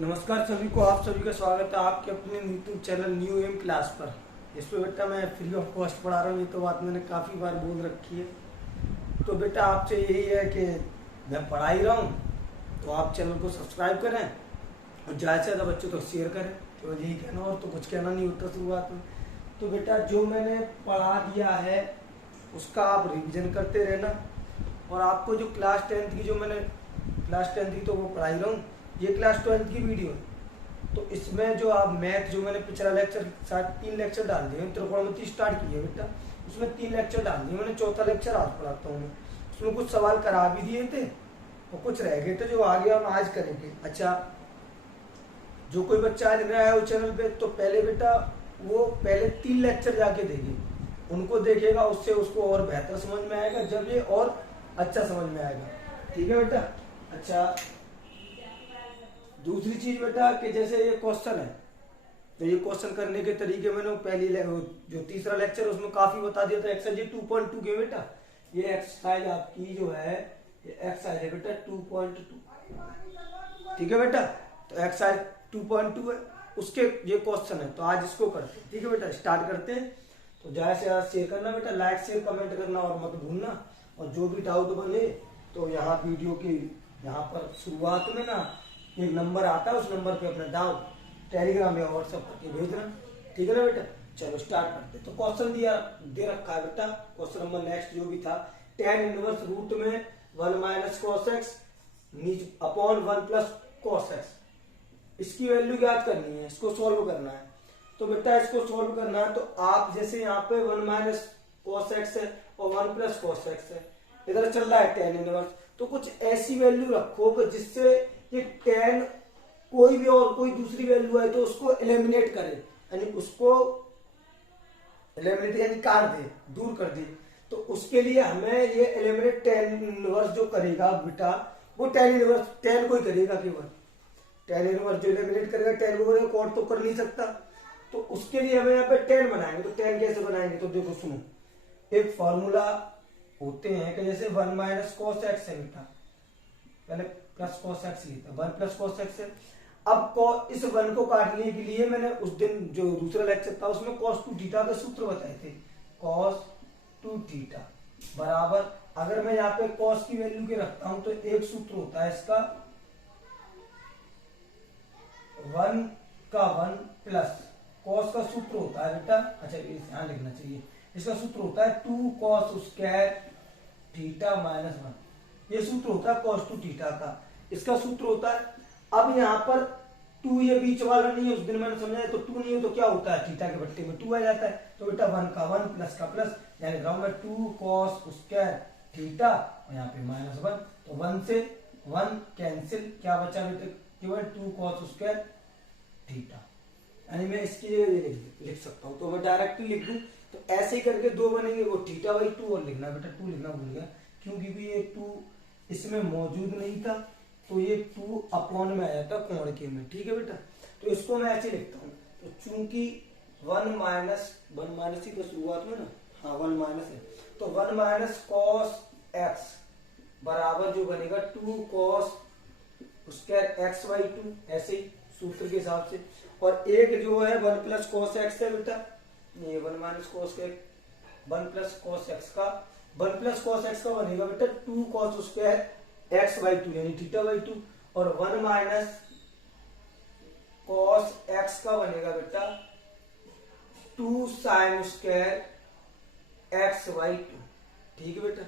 नमस्कार सभी को, आप सभी का स्वागत है आपके अपने YouTube channel new M class पर। इस पे बेटा मैं फ्री ऑफ कॉस्ट पढ़ा रहा हूँ। ये तो बात मैंने काफ़ी बार बोल रखी है। तो बेटा आपसे यही है कि मैं पढ़ा ही रहा हूँ, तो आप चैनल को सब्सक्राइब करें और ज़्यादा से ज़्यादा बच्चों तक शेयर करें। तो यही कहना, और तो कुछ कहना नहीं होता शुरुआत में। तो बेटा जो मैंने पढ़ा दिया है उसका आप रिविज़न करते रहना। और आपको जो क्लास 10th की, जो मैंने क्लास 10th की तो वो पढ़ा ही रहा हूँ, ये क्लास 12th की वीडियो है। तो इसमें जो आप मैथ, जो मैंने पिछला लेक्चर 3 लेक्चर डाल दिए, त्रिकोणमिति स्टार्ट की है बेटा, उसमें 3 लेक्चर डाल दिए मैंने। चौथा लेक्चर आज पढ़ाता हूँ मैं। उसमें कुछ सवाल करा भी दिए थे और कुछ रह गए थे जो आगे हम आज करेंगे। अच्छा, जो कोई बच्चा आज नया है वो चैनल पे, तो पहले बेटा वो पहले 3 लेक्चर जाके देखे, उनको देखेगा, उससे उसको और बेहतर समझ में आएगा, जब ये और अच्छा समझ में आएगा। ठीक है बेटा। अच्छा, दूसरी चीज बेटा कि जैसे ये क्वेश्चन है, तो ये क्वेश्चन करने के तरीके मैंने पहली जो तीसरा लेक्चर है उसमें काफी बता दिया था। एक्सरसाइज 2.2 के बेटा, ये एक्सरसाइज आपकी जो है, ये एक्सरसाइज है बेटा 2.2। ठीक है बेटा, तो एक्सरसाइज 2.2 है, उसके ये क्वेश्चन है, तो आज इसको करते हैं। ठीक है बेटा, स्टार्ट करते हैं। तो ज्यादा से ज्यादा शेयर करना बेटा, लाइक शेयर कमेंट करना और मत भूलना। और जो भी डाउट बने तो यहाँ वीडियो के यहाँ पर शुरुआत में ना एक नंबर आता है, उस नंबर पे अपना डाउट टेलीग्राम या व्हाट्सएप करके भेजना। ठीक है ना बेटा, चलो स्टार्ट करते। तो क्वेश्चन दिया दे रखा है बेटा, क्वेश्चन नंबर नेक्स्ट जो भी था, tan इनवर्स रूट में 1 minus cos x upon 1 plus cos x, इसकी वैल्यू ज्ञात करनी है, इसको सॉल्व करना है। तो बेटा इसको सॉल्व करना है तो आप जैसे यहाँ पे 1 माइनस कॉस एक्स है और 1 प्लस कॉस एक्स है, इधर चल रहा है tan इनवर्स, तो कुछ ऐसी वैल्यू रखो कि जिससे ये tan कोई भी और कोई दूसरी वैल्यू है तो उसको एलिमिनेट करे, यानी उसको एलिमिनेट यानी काट दे, दूर कर दे। तो उसके लिए हमें ये एलिमिनेट tan इनवर्स जो करेगा बेटा, वो tan इनवर्स tan को ही करेगा केवल। tan इनवर्स जो एलिमिनेट करेगा tan को करेगा, कॉट तो कर नहीं सकता। तो उसके लिए हमें यहाँ पे tan बनाएंगे। तो tan कैसे बनाएंगे, तो देखो सुनो, एक फॉर्मूला होते हैं कि जैसे 1 माइनस कॉस एक्स है बेटा, पहले प्लस कॉस एक्स लिखा, 1 प्लस कॉस एक्स है। अब इस 1 को काटने के लिए मैंने उस दिन जो दूसरा लेक्चर था उसमें cos 2 थीटा के सूत्र बताए थे। cos 2 थीटा बराबर, अगर मैं यहाँ पे cos की वैल्यू के रखता हूं तो एक सूत्र होता है इसका 1 का 1 प्लस cos का सूत्र होता है बेटा, अच्छा यहाँ लिखना चाहिए, इसका सूत्र होता है 2 cos स्क्वायर थीटा माइनस 1। ये सूत्र होता है cos 2 थीटा का, इसका सूत्र होता है। अब यहाँ पर 2 ये बीच वाला नहीं है, उस दिन मैंने समझाया, तो 2 नहीं है तो क्या होता है, थीटा के बट्टे में 2 आ जाता है। तो बेटा 1 का 1 प्लस का प्लस, यानी लिख रहा हूं मैं 2 cos स्क्वायर थीटा और यहाँ पे माइनस 1, तो 1 से 1 कैंसिल, क्या बचा बेटा, केवल 2 cos स्क्वायर थीटा, यानी मैं इसकी जगह लिख सकता हूँ। तो मैं डायरेक्टली लिख दूं, तो ऐसे ही करके 2 बनेंगे, वो थीटा बाई 2 और लिखना बेटा, 2 लिखना भूल गया क्योंकि ये 2 इसमें मौजूद नहीं था, तो ये 2 अपॉन में आया था कोण के में। ठीक है बेटा, तो इसको मैं ऐसे लिखता हूँ। तो चूंकि 1 माइनस ही तो शुरुआत में ना, हाँ 1 माइनस है, तो 1 माइनस कॉस एक्स बराबर जो बनेगा 2 कॉस स्क्वायर एक्स बाई 2, ऐसे ही सूत्र के हिसाब से। और एक जो है 1 प्लस कॉस एक्स है बेटा, ये 1 minus cos 1 plus cos x का 1 प्लस कॉस एक्स का बनेगा बेटा 2 कॉस स्क्वायर एक्स बाई 2 यानी थीटा बाई 2, और 1 माइनस कॉस एक्स का बनेगा बेटा 2 साइन स्क्वायर एक्स बाई 2। ठीक है बेटा,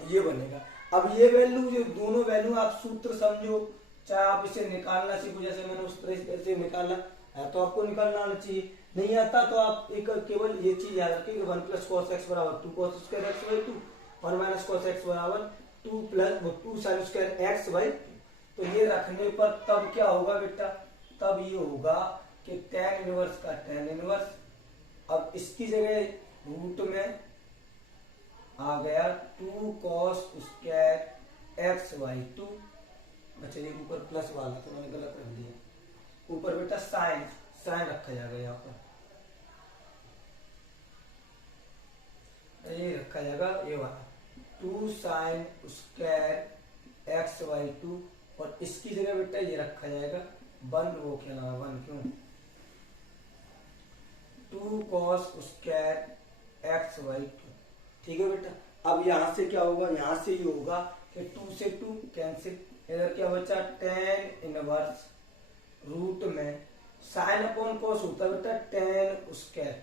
ये बनेगा। अब ये वैल्यू, जो दोनों वैल्यू आप सूत्र समझो, चाहे आप इसे निकालना सीखो, जैसे मैंने उस तरह से निकालना है तो आपको निकालना आना चाहिए, नहीं आता तो आप एक केवल ये चीज याद रखिए, 1 प्लस कॉस एक्स बराबर 2 cos square x by 2, 1 minus cos x बराबर 2 plus 2 sine square x by 2। तो ये रखने पर तब क्या होगा बेटा, तब ये होगा कि tan इनवर्स का tan इनवर्स, अब इसकी जगह रूट में आ गया 2 cos स्क्वायर एक्स बाई 2। अच्छा ये ऊपर प्लस वाला तो मैंने गलत रख दिया, ऊपर बेटा साइन रखा जाएगा, यहाँ पर ये रखा जाएगा, ये वाला 2 साइन स्क्वायर एक्स बाई 2, और इसकी जगह बेटा ये रखा जाएगा वन वो क्या नाम है, वन क्यों, 2 cos square x by two. ठीक है बेटा, अब यहाँ से क्या होगा, यहाँ से ये होगा कि 2 से 2 कैंसिल, इधर क्या बचा tan इनवर्स रूट में साइन अपॉन कॉस होता है बेटा tan square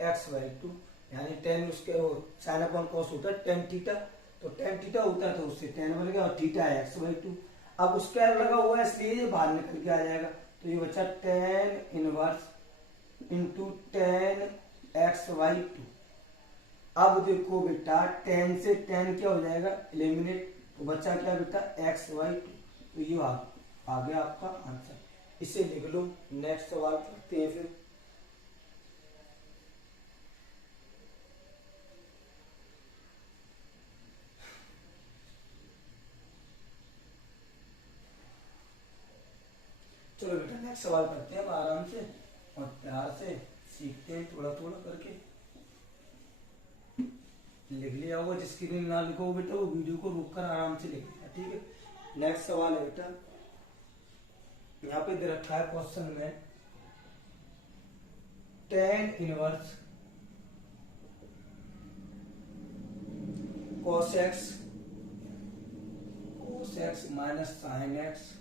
x by two, यानी tan square sine upon cos होता है tan थीटा, तो tan थीटा होता है तो उससे tan बन गया और थीटा है एक्स वाई टू। अब स्क्वायर लगा हुआ है इसलिए ये बाहर निकल के आ जाएगा, तो ये बचा tan inverse into tan x by two. अब देखो बेटा tan से tan क्या हो जाएगा एलिमिनेट, तो बचा क्या बेटा एक्स वाई टू, तो ये आ गया आपका आंसर, इसे लिख लो। नेक्स्ट सवाल करते हैं फिर। चलो बेटा नेक्स्ट सवाल करते हैं आराम से और प्यार से, सीखते हैं थोड़ा थोड़ा करके। लिख लिया होगा, जिसकी भी ना लिखो बेटा वो वीडियो को रोक कर आराम से लिख लिया, ठीक है। नेक्स्ट सवाल है बेटा, यहाँ पे दे रखा है क्वेश्चन में tan inverse cos x minus sine x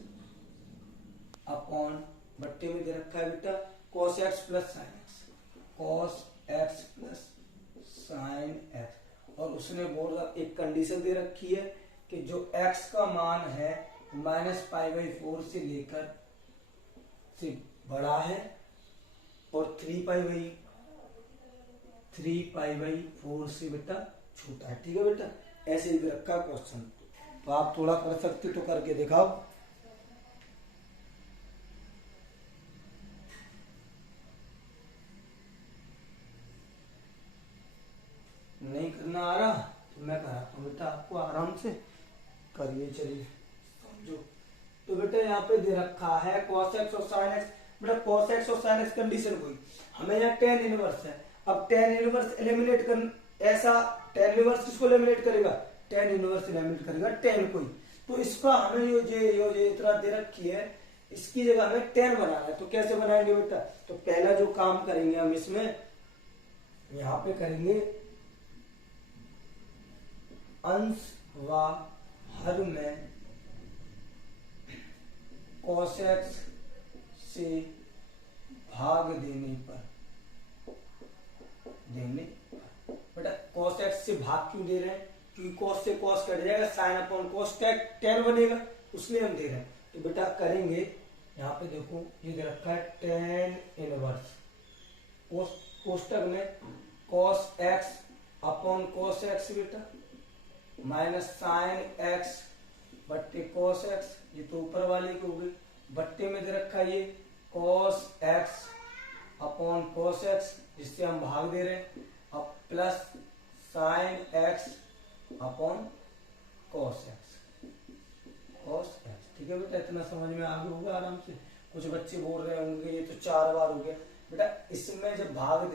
upon बट्टे में दे रखा है बेटा cos x plus sine x, cos x plus sine x, और उसने बोर्ड एक कंडीशन दे रखी है कि जो x का मान है -π/4 से लेकर से बड़ा है और 3π/4 से बेटा छोटा है। ठीक है बेटा, ऐसे ही दे रखा क्वेश्चन, तो आप थोड़ा कर सकते तो करके दिखाओ। नहीं करना आ रहा तो मैं कराता हूँ बेटा आपको, आराम से करिए, चलिए समझो। तो बेटा यहाँ पे दे रखा है cos x और sin x, बेटा cos x और sin x कंडीशन कोई, हमें यहाँ tan इनवर्स है, अब tan इनवर्स एलिमिनेट कर, ऐसा tan इनवर्स किसको एलिमिनेट करेगा, tan इनवर्स एलिमिनेट करेगा tan कोई, तो इसका हमें ये इतना दे रखी है, इसकी जगह हमें tan बनाना है, तो कैसे बनाएंगे बेटा, तो पहला जो काम करेंगे हम इसमें यहाँ पे करेंगे अंश व हर में cos x से भाग देने पर बेटा cos x से भाग क्यों दे रहे हैं, क्योंकि cos से cos कट जाएगा, sin अपॉन cos tan बनेगा, उसलिए हम दे रहे हैं। तो बेटा करेंगे, यहाँ पे देखो ये दे रखा है tan इनवर्स कोष्टक में cos x upon cos x बेटा माइनस साइन x बट्टे cos x, ये तो ऊपर वाले की हो गई, बट्टे में दे रखा है ये cos x upon cos x, जिससे हम भाग दे रहे हैं, अब plus sign x upon cos x। ठीक है बेटा, इतना समझ में आगे होगा आराम से। कुछ बच्चे बोल रहे होंगे ये तो 4 बार हो गया बेटा, इसमें जब भाग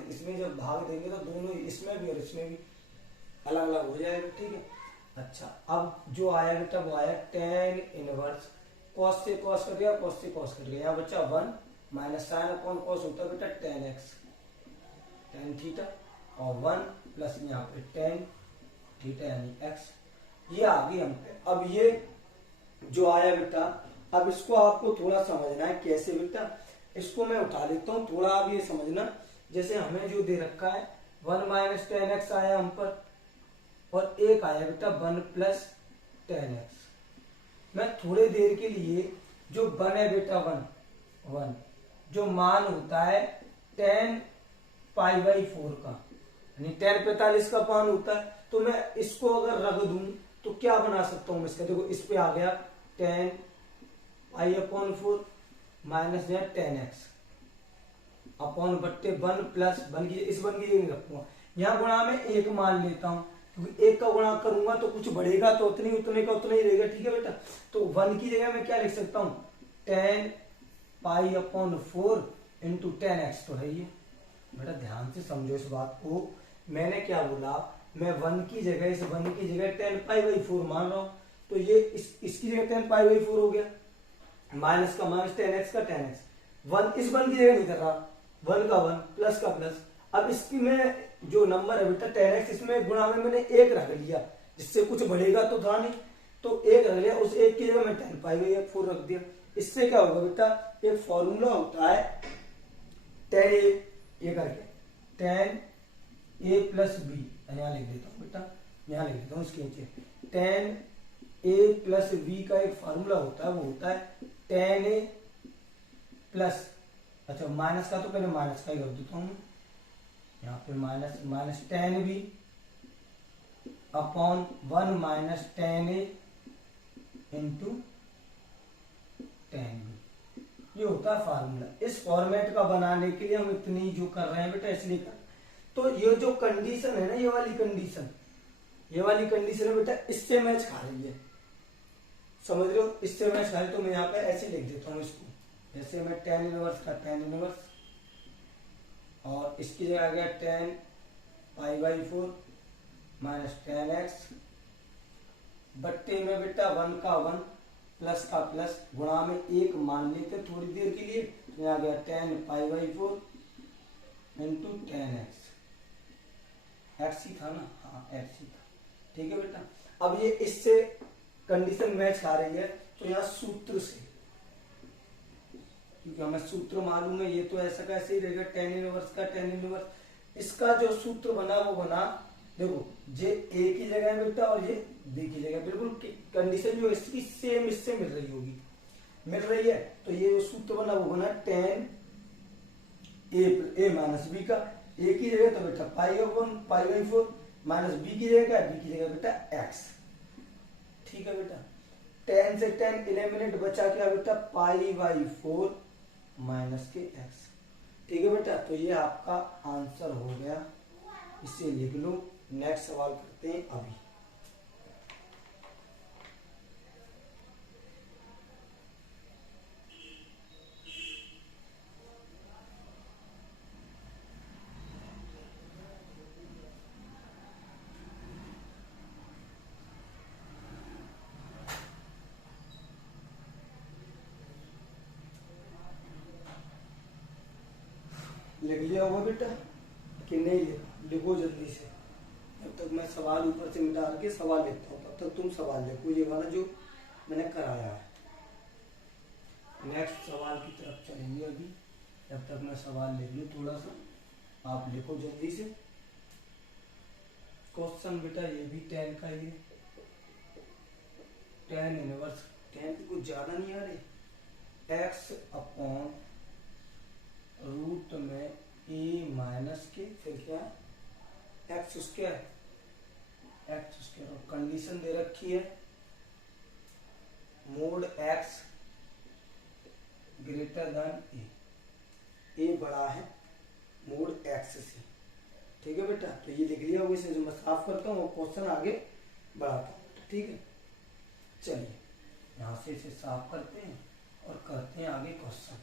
देंगे तो दोनों इसमें भी और इसमें भी अलग अलग हो जाएगा, ठीक है। अच्छा, अब जो आया बेटा वो आया tan इनवर्स cos से cos कट गया, cos से cos कट गया, यहाँ बच्चा 1 माइनस साइन अपॉन cos होता है बेटा tan x tan थीटा, और 1 प्लस यहाँ पे tan थीटा यानी x, ये आ गई हम पे। अब ये जो आया बेटा, अब इसको आपको थोड़ा समझना है कैसे बेटा, इसको मैं उठा लेता हूँ, थोड़ा आप ये समझना। जैसे हमें जो दे रखा है 1 माइनस tan x आया हम पर, और एक आया बेटा 1 प्लस tan x। मैं थोड़े देर के लिए जो 1 है बेटा 1 जो मान होता है tan π/4 का, यानी tan 45 का मान होता है, तो मैं इसको अगर रख दूं तो क्या बना सकता हूं इसका, देखो इस पे आ गया tan π/4 minus tan x upon बट्टे 1 प्लस 1 की, इस 1 की जगह रखूंगा, यहाँ गुणा में 1 मान लेता हूं, क्योंकि 1 का गुणा करूंगा तो कुछ बढ़ेगा तो उतने का उतना ही रहेगा, ठीक है बेटा। तो 1 की जगह मैं क्या लिख सकता हूँ, tan π/4 इंटू tan x, तो है ये बेटा, ध्यान से समझो इस बात को। मैंने क्या बोला, मैं 1 की जगह इस 1 की जगह tan π/4 मान रहा हूं, तो ये इसकी जगह tan π/4 हो गया, माइनस का माइनस, टेन एक्स का टेन एक्स, वन इस वन की जगह नहीं कर रहा, वन का वन, प्लस का प्लस। अब इसकी में जो नंबर है बेटा टेन एक्स, इसमें गुणा में मैंने एक रख लिया, जिससे कुछ बढ़ेगा तो था नहीं, तो एक रख लिया, उस एक की जगह मैं टेन पाई गई फोर रख दिया। इससे क्या होगा बेटा, एक फॉर्मूला होता है टेन ए, ये करके टेन ए प्लस बी, यहाँ लिख देता हूँ बेटा, यहाँ लिख देता हूँ इसके नीचे, टेन ए प्लस बी का एक फार्मूला होता है, वो होता है टेन ए प्लस, अच्छा माइनस का तो पहले माइनस का ही कर देता हूँ यहाँ पे, minus minus ten B upon one minus ten A into ten B, ये होता है फार्मूला। इस फॉर्मेट का बनाने के लिए हम इतनी जो कर रहे हैं बेटा इसलिए कर, तो ये जो कंडीशन है ना, ये वाली कंडीशन है बेटा, इससे मैच खा रही है, समझ रहे हो, इससे मैच खा रही है। तो मैं यहाँ पे ऐसे लिख देता हूँ इसको, जैसे मैं टेन इनवर्स का टेन इनवर्स, और इसकी जगह आ गया ten pi by four minus ten x, बट्टे में बेटा वन का वन, प्लस का प्लस, गुणा में एक मान लेते थोड़ी देर के लिए, तो आ गया ten pi by four into ten X, X ही था ना, हाँ एक्स ही था, ठीक है बेटा। अब ये इससे कंडीशन मैच खा रही है, तो यहाँ सूत्र से, क्योंकि हमें सूत्र मालूम है, ये तो ऐसा कैसे ही रहेगा, टेन इनवर्स का टेन इनवर्स, इसका जो सूत्र बना वो बना, देखो ये ए की जगह है बेटा और ये बी की जगह, बिल्कुल कंडीशन जो इसकी सेम इससे मिल रही होगी, मिल रही है, तो ये जो सूत्र बना वो बना टेन ए माइनस बी का, ए की जगह तो बेटा pi upon pi by four, minus b की जगह क्या, बी की जगह बेटा एक्स, ठीक है बेटा। टेन से टेन एलिमिनेट बचा क्या बेटा, पाई बाई फोर माइनस के एक्स, ठीक है बेटा। तो ये आपका आंसर हो गया, इसे लिख लो। नेक्स्ट सवाल करते हैं अभी। लिख लिया होगा बेटा कि नहीं, लिखो जल्दी से, तब तक मैं सवाल ऊपर से मिटा के सवाल लिखता हूँ, तब तक तुम सवाल लिखो, ये वाला जो मैंने कराया है। नेक्स्ट सवाल की तरफ चलेंगे अभी, जब तक मैं सवाल लिख लूँ थोड़ा सा, आप लिखो जल्दी से। क्वेश्चन बेटा ये भी टेन का ही है, टेन इनवर्स, टेन की कुछ ज्यादा नहीं आ रही, एक्स अपॉन रूट में ए माइनस के, फिर क्या एक्स स्क्वायर, एक्स स्क्वायर, और कंडीशन दे रखी है मोड एक्स ग्रेटर देन ए बड़ा है मोड एक्स से, ठीक है बेटा। तो ये लिख लिया होगा, इसे मैं साफ करता हूँ और क्वेश्चन आगे बढ़ाता हूँ, ठीक है। चलिए यहाँ से इसे साफ करते हैं और करते हैं आगे क्वेश्चन,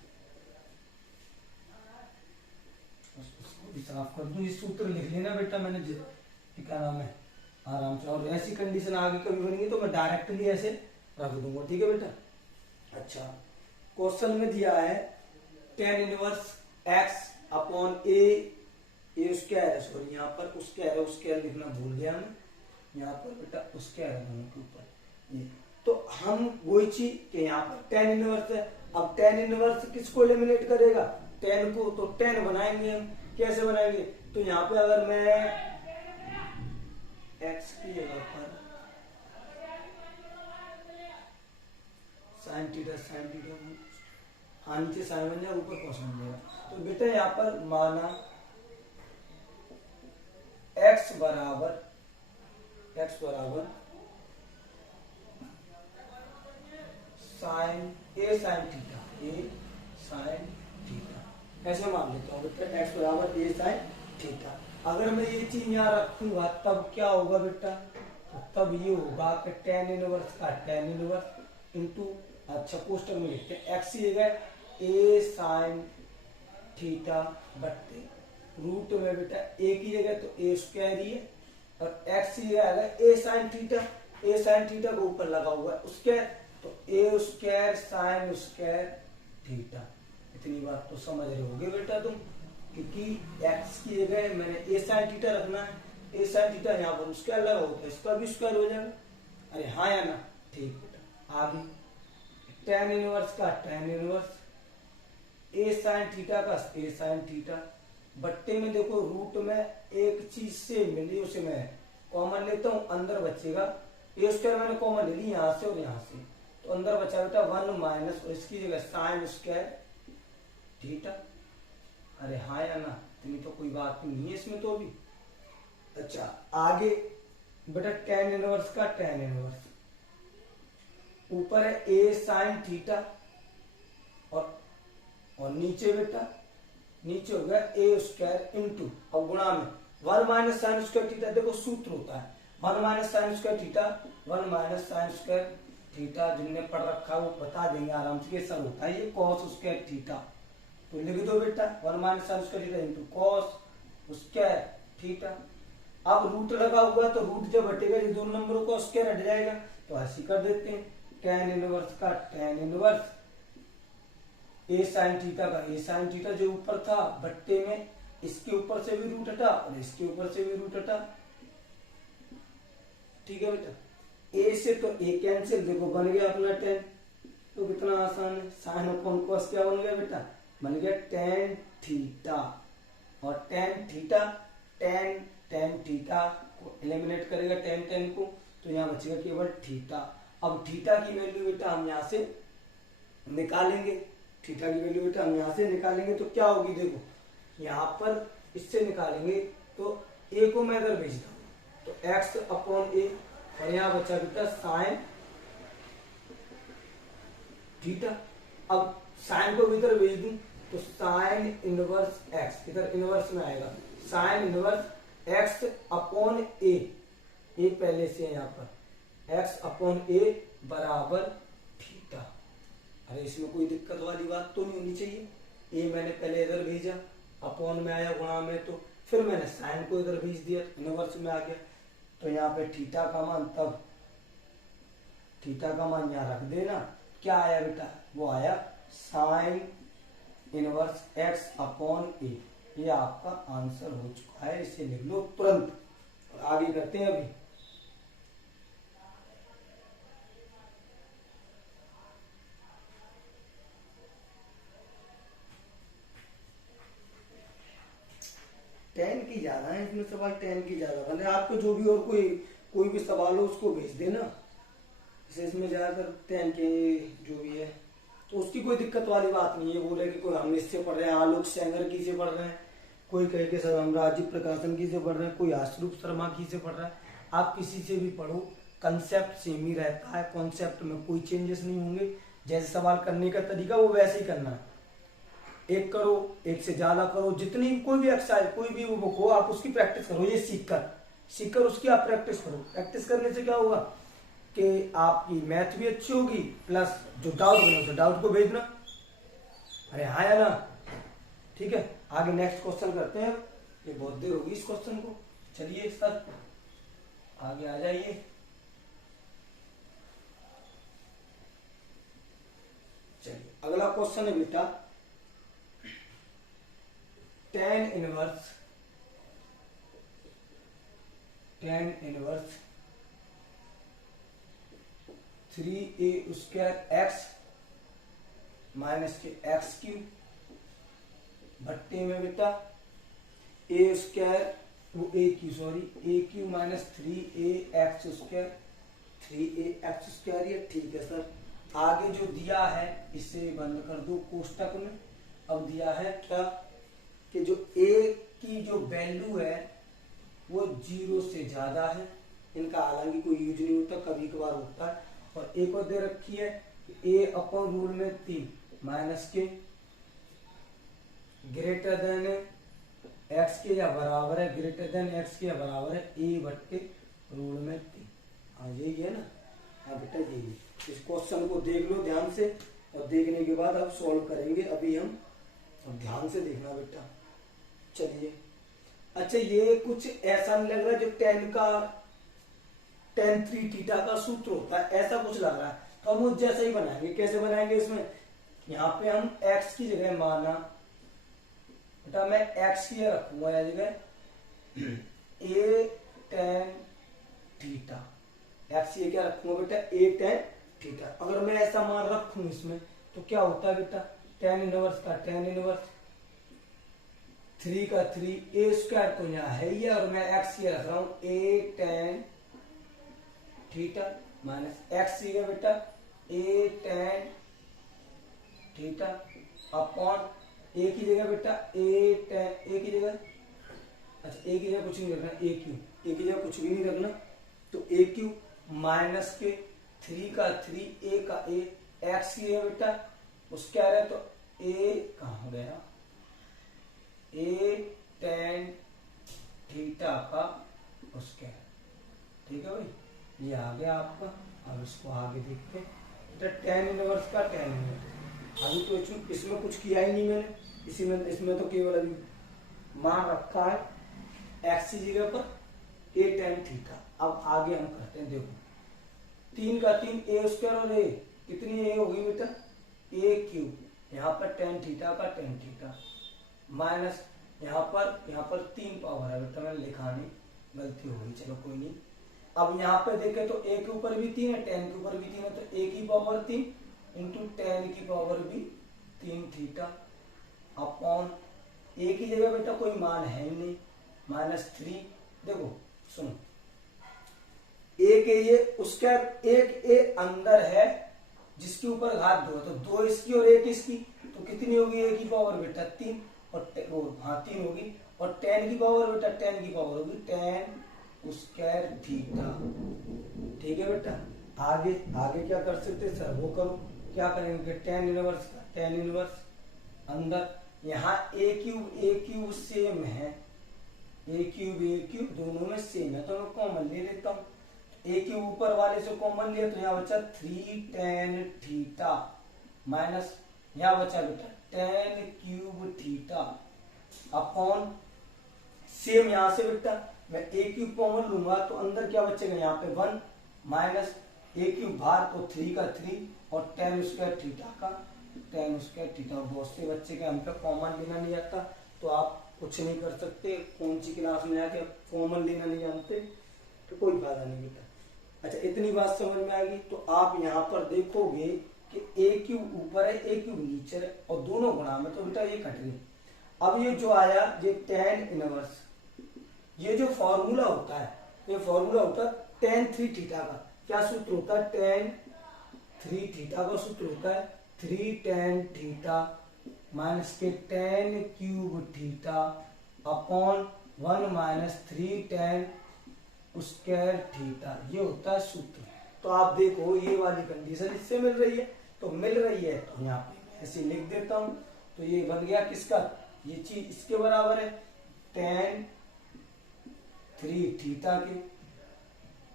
उसको भी साफ कर दूं। ये सूत्र लिख लेना बेटा, मैंने क्या नाम है आराम से, और ऐसी कंडीशन आगे कभी बनेगी तो मैं डायरेक्टली ऐसे रख दूंगा, ठीक है बेटा। अच्छा, क्वेश्चन में दिया है टेन इनवर्स एक्स अपॉन ए स्क्वायर है, सॉरी यहाँ पर स्क्वायर लिखना भूल गया मैं, यहाँ पर बेटा स्क्वायर है दोनों के ऊपर ये, तो हम वही चीज कि यहाँ पर टेन इनवर्स है, अब टेन इनवर्स किसको एलिमिनेट करेगा, टेन को, तो टेन बनाएंगे हम, कैसे बनाएंगे, तो यहाँ पे अगर मैं x की जगह पर साइन थीटा हाँ नीचे साइन बन जाएगा ऊपर कॉस बन जाएगा, तो बेटा यहाँ पर माना x बराबर साइन ए साइन थीटा, ऐसे मान लेता हूँ बेटा, x बराबर ए साइन थीटा। अगर मैं ये चीज यहाँ रखूंगा तब क्या होगा बेटा, तो तब ये होगा कि टेन इनवर्स का टेन इनवर्स इंटू, अच्छा कोष्टक में लिखते हैं x की जगह ए साइन थीटा बट्टे रूट में बेटा ए की जगह तो ए स्क्वायर ही है, और x की जगह ए साइन थीटा को ऊपर लगा हुआ है स्क्वायर, तो ए स्क्वायर साइन स्क्वायर थीटा। इतनी बात तो समझ रहे होगे बेटा तुम, क्योंकि एक्स की जगह मैंने ए साइन थीटा रखना है, ए साइन थीटा यहाँ पर स्क्वायर लगा होता है, इसका भी स्क्वायर हो जाएगा। अरे हाँ या ना, ठीक बेटा। आगे tan इनवर्स का tan इनवर्स, ए साइन थीटा का ए साइन थीटा, बट्टे में देखो रूट में एक चीज से मिली उसे मैं कॉमन लेता हूं, अंदर बचेगा ए स्क्वायर मैंने कॉमन ले ली यहां से और यहां से, तो अंदर बचा बेटा 1 माइनस और इसकी जगह साइन स्क्वायर थीटा। अरे हाँ या ना, इतनी तो कोई बात नहीं है इसमें तो अभी। अच्छा आगे बेटा tan इनवर्स का tan इनवर्स, ऊपर है ए साइन थीटा और नीचे बेटा नीचे हो गया ए स्क्वायर इंटू, अब गुणा में 1 माइनस साइन स्क्वायर थीटा, देखो सूत्र होता है 1 minus sine square theta, 1 minus sine square theta, जिनने पढ़ रखा वो बता देंगे आराम से, सर होता है ये कॉस स्क्वायर थीटा। तो लिख दो बेटा 1 minus sine square theta into cos square theta. अब रूट लगा हुआ तो रूट जब हटेगा ये दोनों नंबरों का स्क्वायर हट जाएगा, तो ऐसे कर देते हैं tan इनवर्स का tan इनवर्स, ए साइन थीटा का ए साइन थीटा जो ऊपर था बट्टे में इसके ऊपर से भी रूट हटा और इसके ऊपर से भी रूट हटा। ठीक है बेटा, ए से तो ए कैंसिल, देखो बन गया अपना tan, तो कितना आसान है, साइन अपॉन कॉस क्या बन गया बेटा, बन गया tan थीटा, और tan थीटा tan थीटा को एलिमिनेट करेगा tan को, तो यहाँ बचेगा केवल थीटा। अब थीटा की वैल्यू बेटा हम यहाँ से निकालेंगे, थीटा की वैल्यू बेटा हम यहाँ से निकालेंगे तो क्या होगी, देखो यहाँ पर इससे निकालेंगे तो ए को मैं इधर भेजता हूँ तो x अपॉन ए, और यहाँ बचा बेटा साइन थीटा। अब साइन को भी इधर भेज दूं तो साइन इनवर्स x इधर इनवर्स में आएगा, साइन इनवर्स x अपॉन ए, ए पहले से है यहाँ पर x अपॉन ए बराबर थीटा। अरे इसमें कोई दिक्कत वाली बात तो नहीं होनी चाहिए, ए मैंने पहले इधर भेजा, अपॉन में आया गुणा में, तो फिर मैंने साइन को इधर भेज दिया, इनवर्स में आ गया, तो यहाँ पे थीटा का मान, तब थीटा का मान यहाँ रख देना, क्या आया बेटा, वो आया साइन इनवर्स x अपॉन ए। ये आपका आंसर हो चुका है, इसे लिख लो तुरंत और आगे करते हैं। अभी tan की ज्यादा है इसमें सवाल, tan की ज्यादा बने, आपको जो भी और कोई भी सवाल हो उसको भेज देना, जैसे इसमें ज्यादातर tan के जो भी है तो उसकी कोई दिक्कत वाली बात नहीं है। बोले कि कोई हम इससे पढ़ रहे हैं, आलोक सेंगर की से पढ़ रहे हैं, कोई कहे कि सर हम राजीव प्रकाशन की से पढ़ रहे हैं, कोई आश्रूप शर्मा की से पढ़ रहा है, आप किसी से भी पढ़ो, कंसेप्ट सेम ही रहता है, कॉन्सेप्ट में कोई चेंजेस नहीं होंगे, जैसे सवाल करने का तरीका वो वैसे ही करना है, एक करो एक से ज्यादा करो, जितनी कोई भी एक्सरसाइज कोई भी वो बुक हो आप उसकी प्रैक्टिस करो, ये सीखकर उसकी आप प्रैक्टिस करो। प्रैक्टिस करने से क्या होगा कि आपकी मैथ भी अच्छी होगी, प्लस जो डाउट बनो तो डाउट को भेजना। अरे हाँ या ना, ठीक है। आगे नेक्स्ट क्वेश्चन करते हैं, ये बहुत देर होगी इस क्वेश्चन को, चलिए सर आगे आ जाइए। चलिए अगला क्वेश्चन है बेटा tan inverse 3a square x minus के एक्स क्यूब भट्टे में बेटा ए स्क्वायर वो A Q minus 3a X square 3a X square, ये ठीक है सर। आगे जो दिया है इसे बंद कर दो कोष्टक में। अब दिया है क्या कि जो a की जो वैल्यू है वो 0 से ज्यादा है, इनका हालांकि कोई यूज नहीं होता, कभी कभार होता है। और एक और दे रखी है a अपॉन रूल में 3 माइनस के ग्रेटर देन एक्स के या बराबर है, ग्रेटर देन एक्स के या बराबर है a बट्टे रूल में 3। हाँ यही है ना, हाँ बेटा यही। इस क्वेश्चन को देख लो ध्यान से, और देखने के बाद अब सॉल्व करेंगे। अभी हम ध्यान से देखना बेटा। चलिए अच्छा, ये कुछ ऐसा नहीं लग रहा जो tan 3 थीटा का सूत्र होता है, ऐसा कुछ लग रहा है। तो हम उस जैसा ही बनाएंगे। कैसे बनाएंगे? इसमें यहाँ पे हम x की जगह माना बेटा मैं x की रखूंगा या जगह a tan थीटा। x ये क्या रखूंगा बेटा? a tan theta. अगर मैं ऐसा मान रखूं इसमें तो क्या होता है बेटा? tan इनवर्स का tan इनवर्स, 3 का 3, a स्क्वायर तो यहाँ है ही है और मैं x ये रख रहा हूं a tan theta minus x ये बेटा a tan theta upon a की जगह बेटा a की जगह, अच्छा a की जगह कुछ नहीं रखना, a की जगह कुछ भी नहीं रखना, तो a क्यूब माइनस के 3 का 3 a का a, x की है बेटा उस क्या रहे तो a कहाँ गया? a tan थीटा का उसके, ठीक है भाई, ये आ गया आपका। अब इसको आगे देखते हैं, tan इनवर्स का tan इनवर्स। अभी तो इसमें कुछ किया ही नहीं मैंने, इसमें तो केवल अभी मान रखा है x की जगह पर a tan थीटा। अब आगे हम करते हैं, देखो 3 का 3 a स्क्वायर और a कितनी a होगी बेटा? a क्यूब, यहाँ पर tan थीटा का tan थीटा माइनस यहाँ पर 3 पावर है बेटा, मैंने लिखा नहीं, गलती होगी, चलो कोई नहीं। अब यहाँ पे देखें तो a के ऊपर भी 3 है, tan के ऊपर भी 3 है, तो a की पावर 3 इंटू tan की पावर भी 3 थीटा अपॉन a की जगह बेटा कोई मान है ही नहीं, माइनस 3। देखो सुनो, एक ये उसका एक ए अंदर है जिसके ऊपर घात 2 है, तो 2 इसकी और 1 इसकी, तो कितनी होगी a की पावर बेटा 3 और हाँ 3 होगी, और tan की पावर बेटा tan की पावर होगी tan स्क्वायर थीटा। ठीक है बेटा, आगे आगे क्या कर सकते सर? वो करो, क्या करेंगे? tan इनवर्स का tan इनवर्स अंदर, यहाँ a क्यूब सेम है, a क्यूब दोनों में सेम है, तो मैं कॉमन ले लेता हूँ। a क्यूब ऊपर वाले से कॉमन लिया तो यहाँ बचा 3 tan थीटा माइनस यहाँ बचा बेटा tan cube theta upon same यहाँ से बेटा मैं a क्यूब कॉमन लूंगा तो अंदर क्या बचेगा? यहाँ पे 1 माइनस a क्यूब बाहर तो 3 का 3 और tan स्क्वायर थीटा का tan स्क्वायर थीटा। बहुत से बच्चे के हम पे कॉमन लेना नहीं आता तो आप कुछ नहीं कर सकते, कौन सी क्लास में आके कॉमन लेना नहीं जानते तो कोई फायदा नहीं बेटा। अच्छा, इतनी बात समझ में आएगी। तो आप यहाँ पर देखोगे कि a क्यूब ऊपर है a क्यूब नीचे है और दोनों गुणा में, तो बेटा ये कट गई। अब ये जो आया ये tan इनवर्स, ये जो फॉर्मूला होता है, ये फॉर्मूला होता है tan 3 थीटा का। क्या सूत्र होता है? tan 3 थीटा का सूत्र होता है 3 tan थीटा माइनस के tan cube theta upon 1 minus 3 tan square theta, ये होता है सूत्र। तो आप देखो ये वाली कंडीशन इससे मिल रही है, तो मिल रही है तो यहाँ पे ऐसे लिख देता हूं, तो ये बन गया किसका? ये चीज इसके बराबर है tan 3 थीटा के,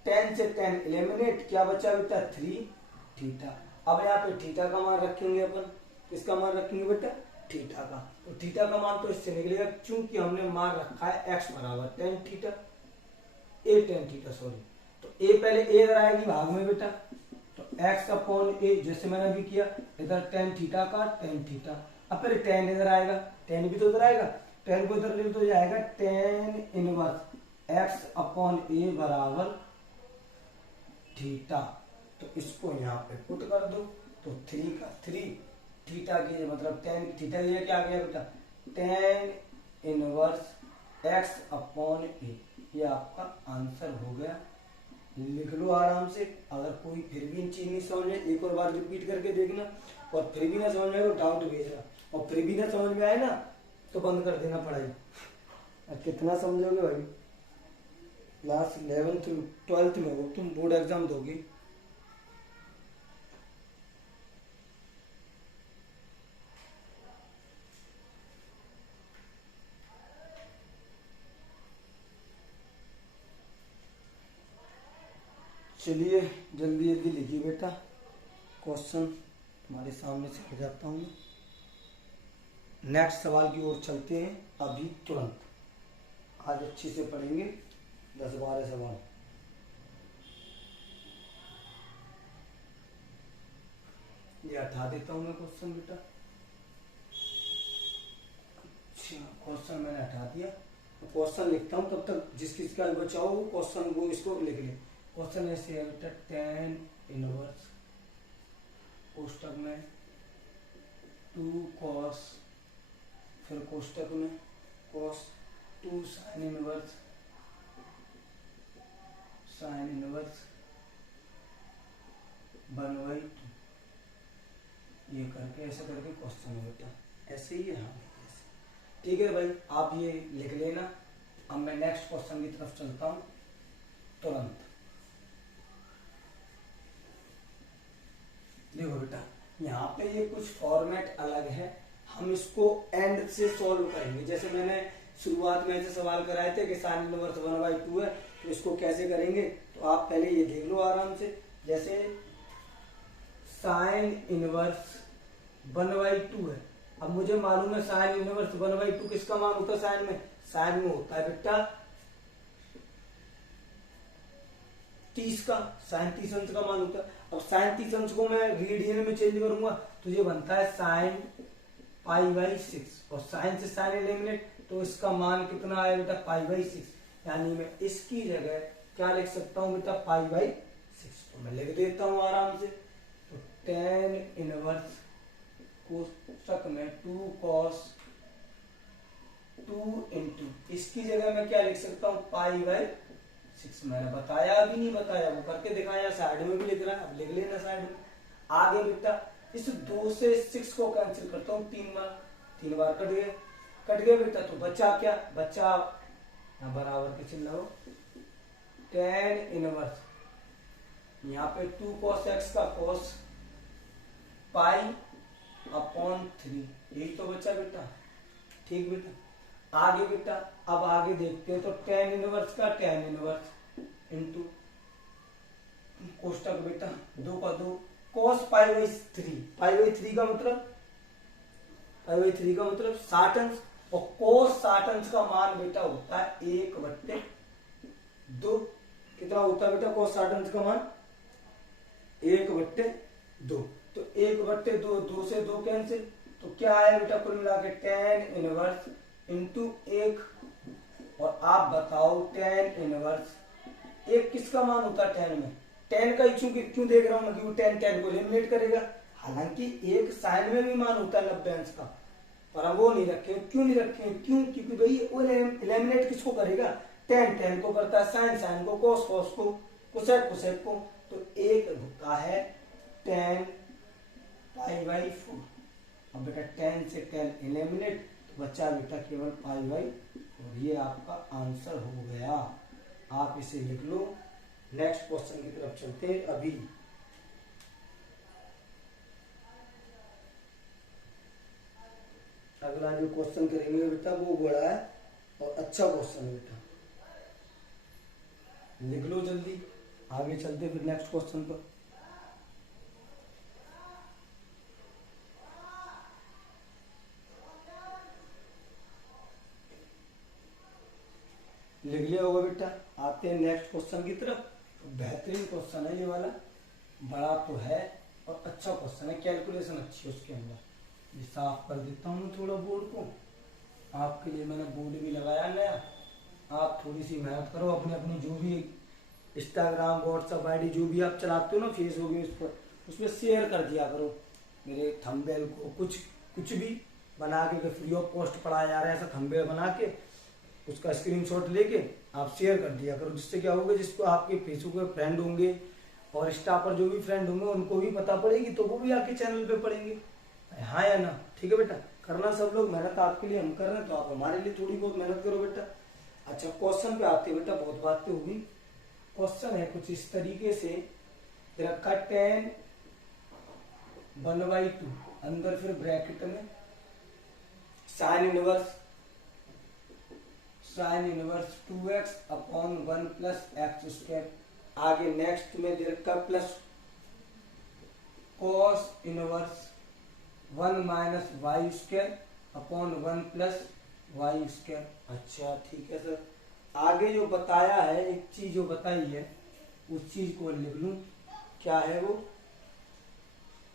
tan से tan एलिमिनेट, क्या बचा बेटा? 3 थीटा। अब यहाँ पे थीटा का मान रखेंगे अपन, किसका मान रखेंगे बेटा? थीटा का। तो थीटा का मान तो इससे निकलेगा क्योंकि हमने मान रखा है x बराबर tan theta, a tan theta sorry, तो a पहले a इधर आएगी भाग में बेटा, तो x अपॉन a जैसे मैंने अभी किया, इधर tan थीटा का tan थीटा, अब पहले tan इधर आएगा, tan भी तो इधर आएगा, tan को इधर ले तो जाएगा tan inverse x upon a बराबर थीटा। तो इसको यहाँ पे पुट कर दो, तो 3 का 3 थीटा की मतलब tan थीटा ये क्या आ गया बेटा? tan inverse x upon a, ये आपका आंसर हो गया। लिख लो आराम से। अगर कोई फिर भी इन चीज नहीं समझ में, एक और बार रिपीट करके देखना, और फिर भी ना समझ में आए तो डाउट भेजना, और फिर भी ना समझ में आए ना तो बंद कर देना पढ़ाई। अब कितना समझोगे भाई? क्लास 11th 12th में हो तुम, बोर्ड एग्जाम दोगे। चलिए जल्दी जल्दी लिखिए बेटा, क्वेश्चन तुम्हारे सामने से हट जाता हूँ। नेक्स्ट सवाल की ओर चलते हैं अभी तुरंत। आज अच्छे से पढ़ेंगे 10-12 सवाल। हटा देता हूँ मैं क्वेश्चन बेटा। अच्छा क्वेश्चन मैंने हटा दिया, क्वेश्चन लिखता हूँ, तब तक जिस किसका बचाओ वो क्वेश्चन वो इसको लिख ले। क्वेश्चन ऐसे है बेटा, tan इनवर्स कोष्टक में 2 cos, फिर कोष्टक में cos 2 sin इनवर्स 1/2, ये करके ऐसा करके क्वेश्चन है बेटा, ऐसे ही है। हाँ ठीक है भाई, आप ये लिख लेना। अब मैं नेक्स्ट क्वेश्चन की तरफ चलता हूँ तुरंत। देखो बेटा, यहाँ पे ये कुछ फॉर्मेट अलग है, हम इसको एंड से सॉल्व करेंगे। जैसे मैंने शुरुआत में ऐसे सवाल कराए थे कि साइन इनवर्स 1/2 है, तो इसको कैसे करेंगे, तो आप पहले ये देख लो आराम से। जैसे साइन इनवर्स 1/2 है, अब मुझे मालूम है साइन इनवर्स 1/2 किसका मान होता है साइन में, साइन में होता है बेटा 30 का, साइन 30 अंश का मान होता है। अब साइन 30 अंश को मैं रेडियन में चेंज करूंगा तो ये बनता है साइन π/6, और साइन से साइन एलिमिनेट, तो इसका मान कितना आया बेटा π/6, यानी मैं इसकी जगह क्या लिख सकता हूं बेटा π/6, तो मैं लिख देता हूं आराम से। तो tan इनवर्स कोष्टक में 2 cos 2 इंटू, इसकी जगह मैं क्या लिख सकता हूँ π/6, मैंने बताया अभी नहीं बताया, वो करके दिखाया, साइड में भी लिख रहा है, अब लिख लेना साइड में। आगे बेटा इस 2 से 6 को कैंसिल करता हूँ 3 बार कट गया बेटा, तो बचा क्या, बचा यहाँ बराबर के चिन्ह हो, tan इनवर्स यहाँ पे 2 cos x का cos π/3, यही तो बचा बेटा। ठीक बेटा, आगे बेटा अब आगे देखते हैं, तो tan इनवर्स का tan इनवर्स इंटू कोष्टक बेटा 2 का 2 cos π/3 का मतलब 60 अंश, और cos 60 अंश का मान बेटा होता है 1/2। कितना होता है बेटा cos 60 अंश का मान 1/2, तो 1/2, 2 से 2 कैंसिल, तो क्या आया बेटा कुल मिला के tan इनवर्स इंटू 1, और आप बताओ tan इनवर्स 1 किसका मान होता है tan में, tan का ही क्यों देख रहा हूं मैं, क्योंकि tan को एलिमिनेट करेगा। हालांकि एक साइन में भी मान होता है 90 अंश का, पर हम वो नहीं रखे। क्यों नहीं रखे, क्योंकि भाई वो एलिमिनेट किसको करेगा, tan को करता है, साइन को, cos को, कोसेक को, तो एक होता है tan π/4। अब बेटा tan से tan एलिमिनेट, तो बचा बेटा केवल π/4, और ये आपका आंसर हो गया। आप इसे लिख लो। नेक्स्ट क्वेश्चन की तरफ चलते हैं। अभी अगला जो क्वेश्चन करेंगे बेटा वो बड़ा है और अच्छा क्वेश्चन है बेटा, लिख लो जल्दी, आगे चलते फिर नेक्स्ट क्वेश्चन पर। लिख लिया होगा बेटा। आते हैं नेक्स्ट क्वेश्चन की तरफ। बेहतरीन क्वेश्चन है ये वाला, बड़ा तो है और अच्छा क्वेश्चन है, कैलकुलेशन अच्छी है उसके अंदर। ये साफ कर देता हूँ थोड़ा बोर्ड को, आपके लिए मैंने बोर्ड भी लगाया नया। आप थोड़ी सी मेहनत करो, अपनी अपनी जो भी इंस्टाग्राम व्हाट्सएप आईडी जो भी आप चलाते हो ना, फेसबुक में, उसमें शेयर कर दिया करो मेरे थंबनेल को। कुछ भी बना के फ्री ऑफ कॉस्ट पढ़ाया जा रहा है, ऐसा थंबनेल बना के उसका स्क्रीनशॉट लेके आप शेयर कर दिया करो, जिससे क्या होगा, जिसको आपके फेसबुक पे फ्रेंड होंगे और इंस्टा पर जो भी फ्रेंड होंगे उनको भी पता पड़ेगी, तो वो भी आपके चैनल पे पढ़ेंगे। हाँ या ना, ठीक है बेटा, करना सब लोग मेहनत, आपके लिए हम कर रहे हैं तो आप हमारे लिए थोड़ी बहुत मेहनत करो बेटा। अच्छा क्वेश्चन पे आते बेटा, बहुत बातें होगी। क्वेश्चन है कुछ इस तरीके से, रखा tan 1/2, अंदर फिर ब्रैकेट में sine inverse 2x upon 1 plus x square. आगे नेक्स्ट में दे रखा plus cos inverse 1 minus y square upon 1 plus y square. अच्छा ठीक है सर। आगे जो बताया है, एक चीज जो बताई है उस चीज को लिख लूं, क्या है वो,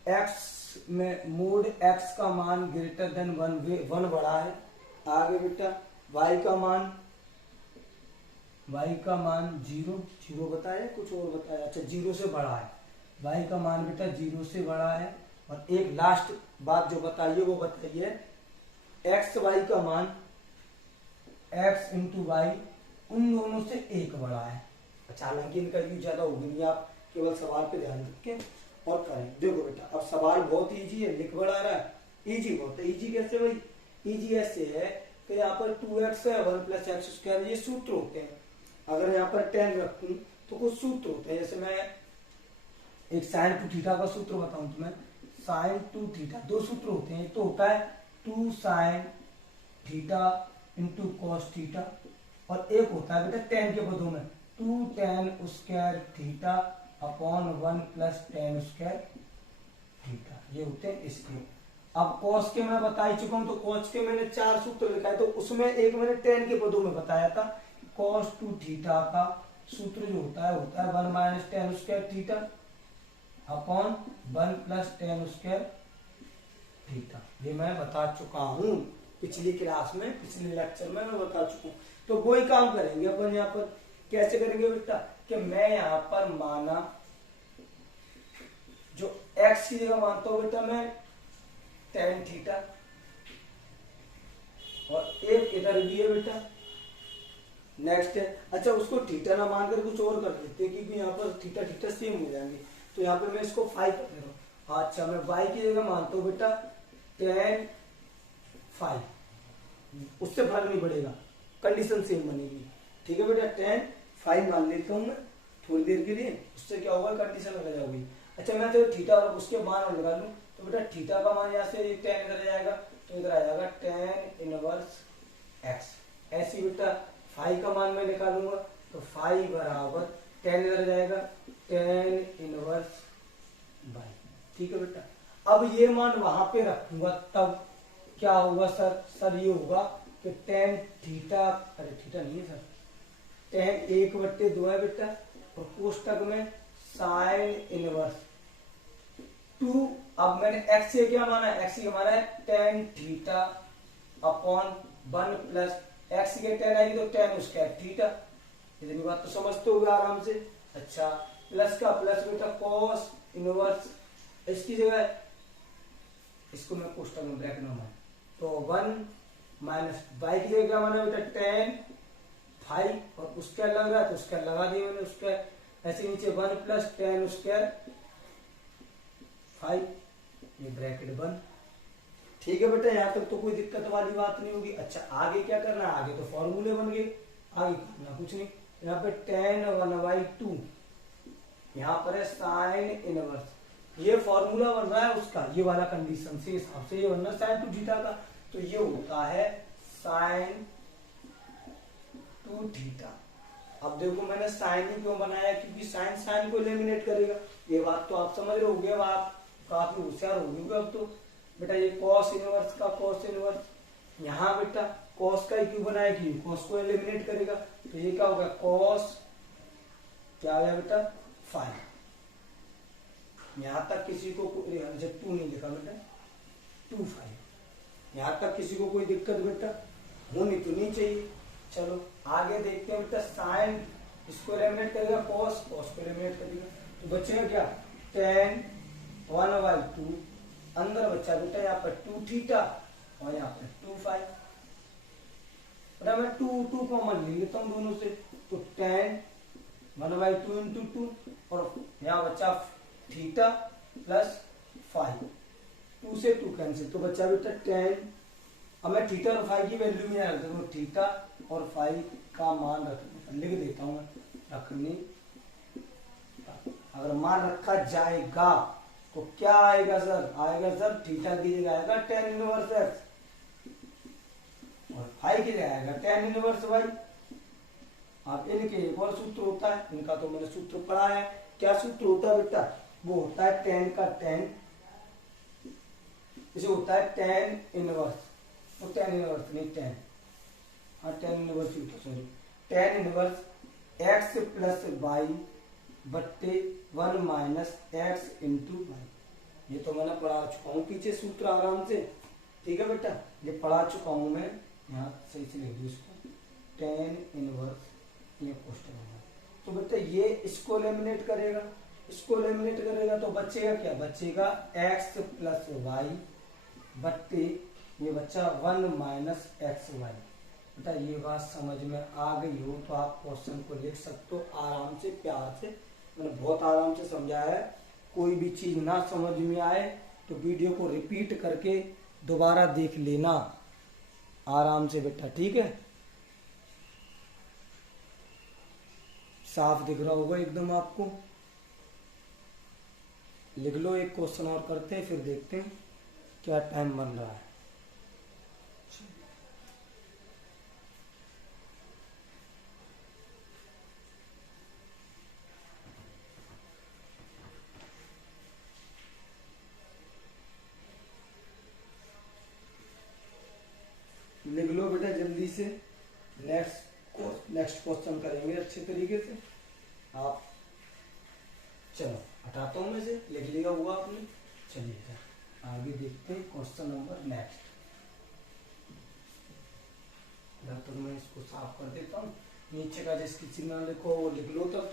एक्स में मोड एक्स का मान ग्रेटर देन 1 बड़ा है। आगे बेटा y का मान 0 बताया, कुछ और बताया, अच्छा 0 से बड़ा है। y का मान बेटा 0 से बड़ा है। और एक लास्ट बात जो बताइए वो बताइए, एक्स वाई का मान x इंटू वाई उन दोनों से 1 बड़ा है। अच्छा हालांकि इनका यूज ज्यादा होगी नहीं, आप केवल सवाल पे ध्यान रखें और करें। देखो बेटा अब सवाल बहुत इजी है, लिख बड़ा रहा है, इजी बहुत है। इजी कैसे भाई? इजी ऐसे है कि यहाँ पर 2x है 1 प्लस एक्स स्क्वायर, ये सूत्र होते हैं। अगर यहाँ पर 10 रखूं तो कुछ सूत्र होते हैं, जैसे मैं एक साइन टू थीटा का सूत्र बताऊं तुम्हें। साइन टू थीटा, दो सूत्र होते हैं, एक तो होता है 2 sine theta into cos theta, और एक होता है बेटा टेन के पदों में 2 tan square theta upon 1 plus tan square theta, ये होते हैं इसके। अब कॉस के मैं बता ही चुका हूं, तो कॉस के मैंने 4 सूत्र लिखा है, तो उसमें एक मैंने tan के पदों में बताया था। कॉस टू थीटा का सूत्र जो होता है 1 minus tan square theta upon 1 plus tan square theta, ये मैं बता चुका हूं पिछली क्लास में, पिछले लेक्चर में मैं बता चुका हूं। तो वही काम करेंगे अपन यहाँ पर। कैसे करेंगे बेटा कि मैं यहाँ पर माना जो x की जगह मानता हूं बेटा मैं tan थीटा, और एक इधर भी है बेटा नेक्स्ट है। अच्छा उसको थीटा ना मानकर कुछ और कर देते हैं, क्योंकि यहाँ पर थीटा थीटा सेम हो जाएंगे, तो यहाँ पे मैं इसको 5 कर दे रहा हूँ। अच्छा मैं y की जगह मानता हूँ बेटा tan 5, उससे फर्क नहीं पड़ेगा, कंडीशन सेम बनेगी। ठीक है बेटा tan 5 मान लेता हूँ मैं थोड़ी देर के लिए, उससे क्या होगा कंडीशन लग जाएगी। अच्छा मैं तो थीटा और उसके मान लगा लूं, तो बेटा थीटा का मान यहाँ से tan इधर जाएगा, तो इधर आ जाएगा tan इनवर्स x। ऐसी बेटा 5 का मान मैं निकालूंगा, तो 5 बराबर tan इधर जाएगा tan इनवर्स y। ठीक है बेटा, अब ये मान वहां पे रखूंगा, तब क्या होगा सर ये होगा कि tan थीटा, अरे थीटा नहीं है सर, tan 1/2 है बेटा, और कोष्टक में साइन इनवर्स 2। अब मैंने x से क्या माना है, x का माना है tan theta upon 1 plus x के tan आएगी तो tan स्क्वायर थीटा, इतनी बात तो समझते हो आराम से। अच्छा प्लस का प्लस बेटा cos इनवर्स, इसकी जगह इसको मैं कोष्टक में ब्रैकेट में माना, तो 1 माइनस y की जगह क्या माना बेटा tan 5, और उसका लग रहा है तो उसका लगा दिया मैंने, उसका ऐसे नीचे 1 प्लस tan स्क्वायर 5, ये ब्रैकेट बंद। ठीक है बेटा, यहाँ तक तो कोई दिक्कत वाली बात नहीं होगी। अच्छा आगे क्या करना है, आगे तो फॉर्मूले बन गए, आगे करना कुछ नहीं। यहाँ पे tan 1/2, यहाँ पर है साइन इनवर्स, ये फॉर्मूला बन रहा है उसका, ये वाला कंडीशन से हिसाब से ये बन रहा है साइन टू थीटा का, तो ये होता है साइन टू थीटा। अब देखो मैंने साइन ही क्यों बनाया, क्योंकि साइन साइन को एलिमिनेट करेगा, ये बात तो आप समझ रहे होंगे, अब आप काफी होशियार हो गए अब तो। बेटा ये कॉस इनवर्स का कॉस इनवर्स, यहाँ बेटा कॉस का क्यों बनाया, कि कॉस को एलिमिनेट करेगा, तो ये क्या होगा कॉस क्या हो गया बेटा 5। यहां तक किसी को 2 नहीं लिखा बेटा 2 5, यहां तक किसी को कोई दिक्कत बेटा होनी तो नहीं चाहिए। चलो आगे देखते हैं बेटा, साइन इसको एलिमिनेट करेगा, कॉस को एलिमिनेट करेगा, तो बचेगा क्या tan 1/2, अंदर बच्चा बेटा यहाँ पर 2 थीटा और यहाँ पर 2 5, बेटा मैं 2 कॉमन ले लेता हूँ दोनों से, तो tan 1/2 इंटू 2, और यहाँ बच्चा थीटा प्लस 5, 2 से 2 कैंसिल, तो बच्चा बेटा tan। अब मैं थीटा और 5 की वैल्यू में रख दूंगा, थीटा और 5 का मान लिख देता हूँ रखने, अगर मान रखा जाएगा तो क्या आएगा सर, आएगा सर थीटा की जगह आएगा tan इनवर्स x, और 5 की जगह आएगा tan इनवर्स y। अब इनके एक और सूत्र होता है, इनका तो मैंने सूत्र पढ़ा है, क्या सूत्र होता है बेटा, वो होता है tan का tan, इसे होता है tan इनवर्स, तो tan इनवर्स नहीं tan, हाँ tan inverse sorry, tan inverse x plus y बट्टे 1 माइनस x इंटू वाई, ये तो मैंने पढ़ा चुका हूँ पीछे सूत्र आराम से, ठीक है बेटा, ये पढ़ा चुका हूँ मैं, यहाँ सही से लिख दू इसको, टेन इनवर्स ये कोष्टक होगा। तो बेटा ये इसको लेमिनेट करेगा, इसको लेमिनेट करेगा तो बचेगा क्या, बचेगा x प्लस वाई बट्टे ये बच्चा 1 माइनस एक्स वाई। बेटा ये बात समझ में आ गई हो तो आप क्वेश्चन को लिख सकते हो आराम से, प्यार से, मैंने बहुत आराम से समझाया है। कोई भी चीज ना समझ में आए तो वीडियो को रिपीट करके दोबारा देख लेना आराम से बेटा, ठीक है। साफ दिख रहा होगा एकदम आपको। लिख लो, एक क्वेश्चन और करते हैं फिर देखते हैं क्या टाइम बन रहा है। लिख लो बेटा जल्दी से, नेक्स्ट क्वेश्चन करेंगे अच्छे तरीके से। आप चलो हटाता हूं मैं से, लिख लिया हुआ आपने। चलिए आगे देखते हैं क्वेश्चन नंबर नेक्स्ट। जब तक मैं इसको साफ कर देता हूँ, नीचे का जिसकी चिन्ह लिखो वो लिख लो, तब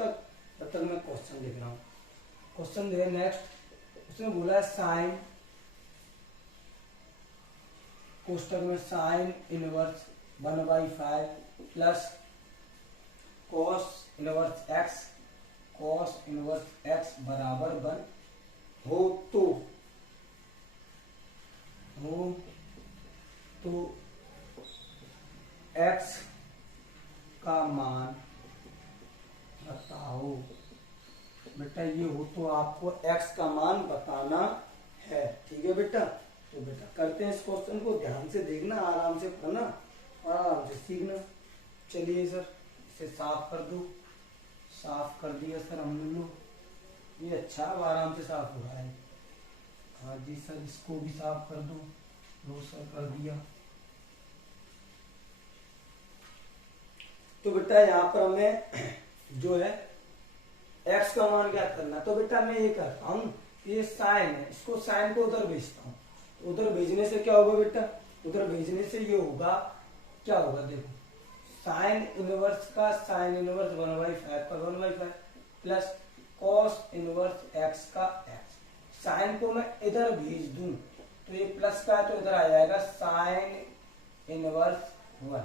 तक मैं क्वेश्चन लिख रहा हूँ। क्वेश्चन दे नेक्स्ट, उसने बोला साइन, कोष्टक में sine inverse 1/5 plus cos inverse x, cos inverse x बराबर 1 हो तो एक्स का मान बताओ। बेटा ये हो तो आपको एक्स का मान बताना है, ठीक है बेटा। तो बेटा करते हैं इस क्वेश्चन को, ध्यान से देखना, आराम से पढ़ना, आराम से सीखना। चलिए सर इसे साफ कर दो। साफ कर दिया सर हमने लोग, ये अच्छा अब आराम से साफ हो रहा है। हाँ जी सर इसको भी साफ कर दो। लो सर कर दिया। तो बेटा यहाँ पर हमें जो है x का मान क्या करना, तो बेटा मैं ये करता हूँ, ये साइन है, इसको साइन को उधर भेजता हूँ। उधर भेजने से क्या होगा बेटा, उधर भेजने से ये होगा, क्या होगा देखो, साइन इनवर्स का साइन इनवर्स 1/5 का 1/5 प्लस कॉस इनवर्स एक्स का एक्स। साइन को मैं इधर भेज दूं तो ये प्लस का है तो इधर आ जाएगा साइन इनवर्स 1,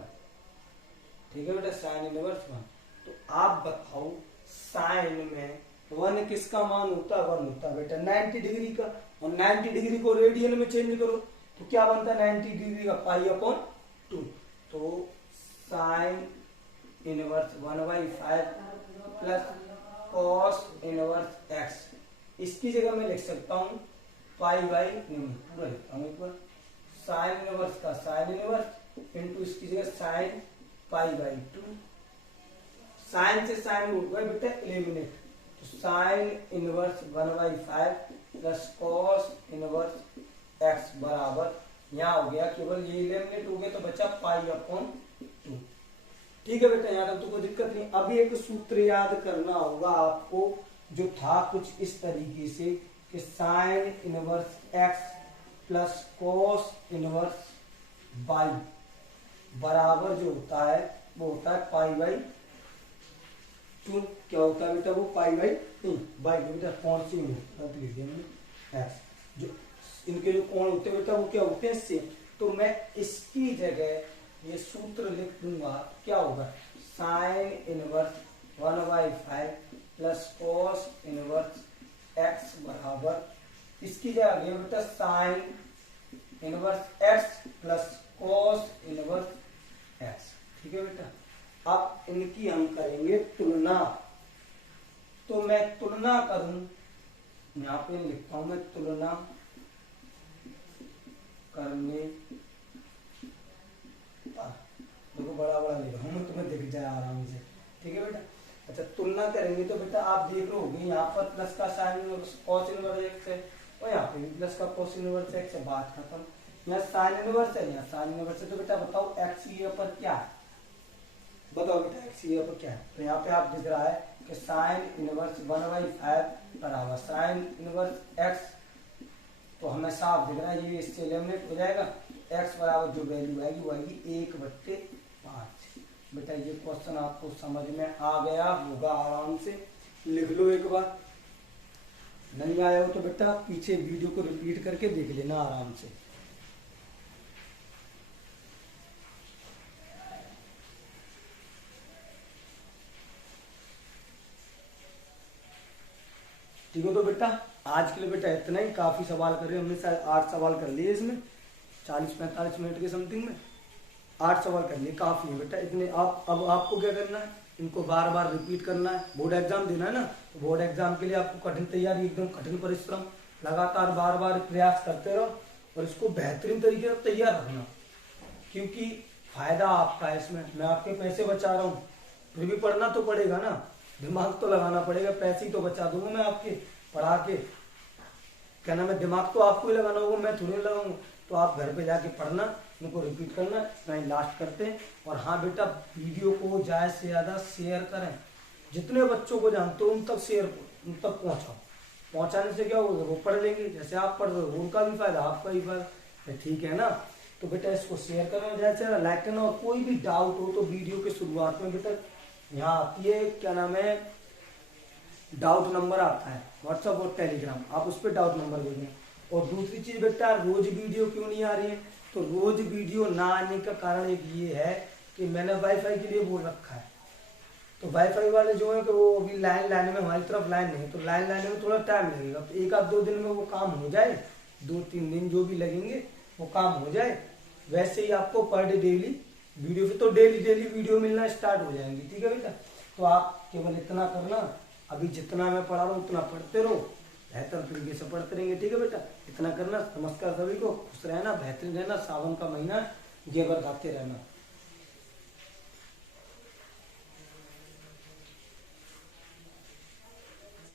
ठीक है बेटा, साइन इनवर्स 1। तो आप बताओ साइन में 1 किसका मान होता है, 1 होता है बेटा 90 डिग्री का, और 90 डिग्री को रेडियन में चेंज करो तो क्या बनता है 90 डिग्री का पाई/2। तो sine inverse 1/5 plus cos inverse x, इसकी जगह मैं लिख सकता हूं पूरा लिखता हूं एक बार, साइन इनवर्स का साइन इनवर्स इंटू इसकी जगह साइन π/2। साइन से साइन उठ गए बेटा एलिमिनेट, तो sine inverse 1/5 plus cos inverse x बराबर, यहाँ हो गया केवल ये एलिमिनेट हो गया तो बचा π/2। ठीक है बेटा, यहाँ तक तो कोई दिक्कत नहीं। अभी एक सूत्र याद करना होगा आपको जो था कुछ इस तरीके से कि sine inverse x plus cos inverse by बराबर जो होता है वो होता है π/2। क्या होता है बेटा वो π/2 बेटा कौन सी एक्स, जो इनके जो कोण होते हैं बेटा वो क्या होते हैं सेम। तो मैं इसकी जगह ये सूत्र लिख दूंगा, क्या होगा sine inverse 1/5 plus cos inverse x बराबर, इसकी जगह गया बेटा sine inverse x plus cos inverse x, ठीक है बेटा। अब इनकी हम करेंगे तुलना, तो मैं तुलना करूं, यहां पे लिखता हूं मैं तुलना करने पर, देखो बड़ा बड़ा लिखा हूं तुम्हें दिख जाए आराम से, ठीक है बेटा। अच्छा तुलना करेंगे तो बेटा आप देख रहे होगे यहाँ पर प्लस का साइन कॉस इनवर्स एक्स है और यहाँ पे भी प्लस का कॉस इनवर्स एक्स है, बात खत्म। यहाँ साइन इनवर्स है, यहाँ साइन इनवर्स है, तो बेटा बताओ एक्स ये पर क्या है, बताओ बेटा एक्स ये पर क्या है। तो यहाँ पे आप दिख रहा है कि साइन इनवर्स 1/5 बराबर साइन इनवर्स एक्स तो हमें साफ दिख रहा है ये इससे एलिमिनेट हो जाएगा। x बराबर जो वैल्यू आएगी वो आएगी 1/5। बेटा ये क्वेश्चन आपको समझ में आ गया होगा, आराम से लिख लो एक बार। नहीं आया हो तो बेटा पीछे वीडियो को रिपीट करके देख लेना आराम से। ठीक है, तो बेटा आज के लिए बेटा इतना ही। काफी सवाल कर रहे हैं हमने, शायद 8 सवाल कर लिए इसमें 40-45 मिनट के समथिंग में 8 सवाल कर लिए, काफी है बेटा इतने। आप अब आपको क्या करना है, इनको बार बार रिपीट करना है। बोर्ड एग्जाम देना है ना, तो बोर्ड एग्जाम के लिए आपको कठिन तैयारी, एकदम कठिन परिश्रम, लगातार बार बार प्रयास करते रहो और इसको बेहतरीन तरीके से तैयार रखना, क्योंकि फायदा आपका है इसमें। मैं आपके पैसे बचा रहा हूँ, फिर भी पढ़ना तो पड़ेगा ना, दिमाग तो लगाना पड़ेगा। पैसे ही तो बचा दूंगा मैं आपके पढ़ा के, क्या नाम है, दिमाग तो आपको ही लगाना होगा, मैं थोड़ी लगाऊंगा। तो आप घर पे जाके पढ़ना, इनको रिपीट करना। इतना ही लास्ट करते हैं। और हाँ बेटा, वीडियो को ज्यादा से ज्यादा शेयर करें, जितने बच्चों को जानते हो उन तक शेयर, उन तक पहुंचाओ। पहुंचाने से क्या होगा, वो पढ़ लेंगे, जैसे आप पढ़ रहे हो उनका भी फायदा, आपका भी फायदा, ठीक है ना। तो बेटा इसको शेयर करना, ज्यादा से ज्यादा लाइक करना। और कोई भी डाउट हो तो वीडियो के शुरुआत में बेटा यहाँ आती है, क्या नाम है, डाउट नंबर आता है व्हाट्सएप और टेलीग्राम, आप उस पर डाउट नंबर भेजें। और दूसरी चीज बेटा, रोज वीडियो क्यों नहीं आ रही है, तो रोज वीडियो ना आने का कारण एक ये है कि मैंने वाईफाई के लिए बोल रखा है। तो वाईफाई वाले जो है कि वो अभी लाइन लाने में, हमारी तरफ लाइन नहीं, तो लाइन लाने में थोड़ा टाइम लगेगा। तो 1-2 दिन में वो काम हो जाए, 2-3 दिन जो भी लगेंगे वो काम हो जाए। वैसे ही आपको पर डे डेली वीडियो, फिर तो डेली वीडियो मिलना स्टार्ट हो जाएंगी, ठीक है बेटा। तो आप केवल इतना करना, अभी जितना मैं पढ़ा रहा हूँ उतना पढ़ते रहो, बेहतर तरीके से पढ़ते रहेंगे, ठीक है बेटा। इतना करना। नमस्कार सभी को, खुश रहना, बेहतरीन रहना, सावन का महीना, जेवर खाते रहना।